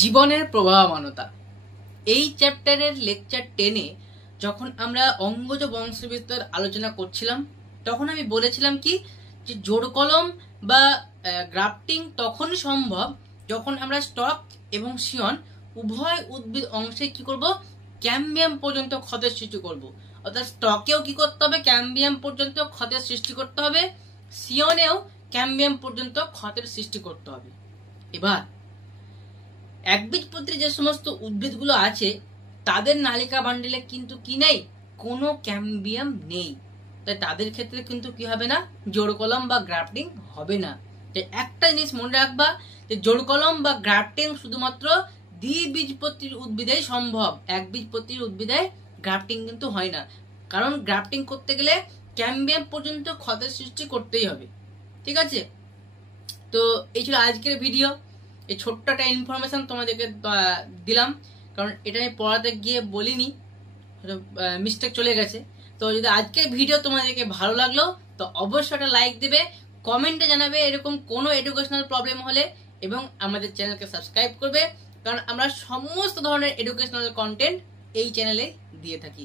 জীবনের প্রবাহমানতা এই চ্যাপ্টারের লেকচার 10-এ যখন আমরা অঙ্গজ বংশবিস্তার আলোচনা করছিলাম তখন আমি বলেছিলাম কি যে জোড় কলম বা গ্রাফটিং তখনই সম্ভব যখন আমরা স্টক এবং শিয়ন উভয় উদ্ভিদ অংশে কি করব, ক্যাম্বিয়াম পর্যন্ত ক্ষতের সৃষ্টি করব। অর্থাৎ স্টকেও কি করতে হবে, ক্যাম্বিয়াম পর্যন্ত ক্ষতের সৃষ্টি করতে হবে, শিয়নেও ক্যাম্বিয়াম পর্যন্ত ক্ষতের সৃষ্টি করতে হবে। এবার একবীজপত্রী যে সমস্ত উদ্ভিদগুলো আছে তাদের নালিকা বান্ডেলে কিন্তু কি নেই, কোনো ক্যাম্বিয়াম নেই, তাই তাদের ক্ষেত্রে কিন্তু কি হবে না, জোড় কলম বা গ্রাফটিং হবে না। তাই একটা জিনিস মনে রাখবা যে জোড় কলম বা গ্রাফটিং শুধুমাত্র দ্বিবীজপত্রীর উদ্ভিদেই সম্ভব, একবীজপত্রীর উদ্ভিদে গ্রাফটিং কিন্তু হয় না, কারণ গ্রাফটিং করতে গেলে ক্যাম্বিয়াম পর্যন্ত ক্ষতের সৃষ্টি করতেই হবে। ঠিক আছে, তো এই ছিল আজকের ভিডিও। এই ছোট্ট একটা ইনফরমেশন তোমাদেরকে দিলাম, কারণ এটা আমি পড়াতে গিয়ে বলিনি, মিস্টেক চলে গেছে। তো যদি আজকের ভিডিও তোমাদেরকে ভালো লাগলো তো অবশ্যই একটা লাইক দেবে, কমেন্টে জানাবে এরকম কোনো এডুকেশনাল প্রবলেম হলে, এবং আমাদের চ্যানেলকে সাবস্ক্রাইব করবে, কারণ আমরা সমস্ত ধরনের এডুকেশনাল কন্টেন্ট এই চ্যানেলে দিয়ে থাকি।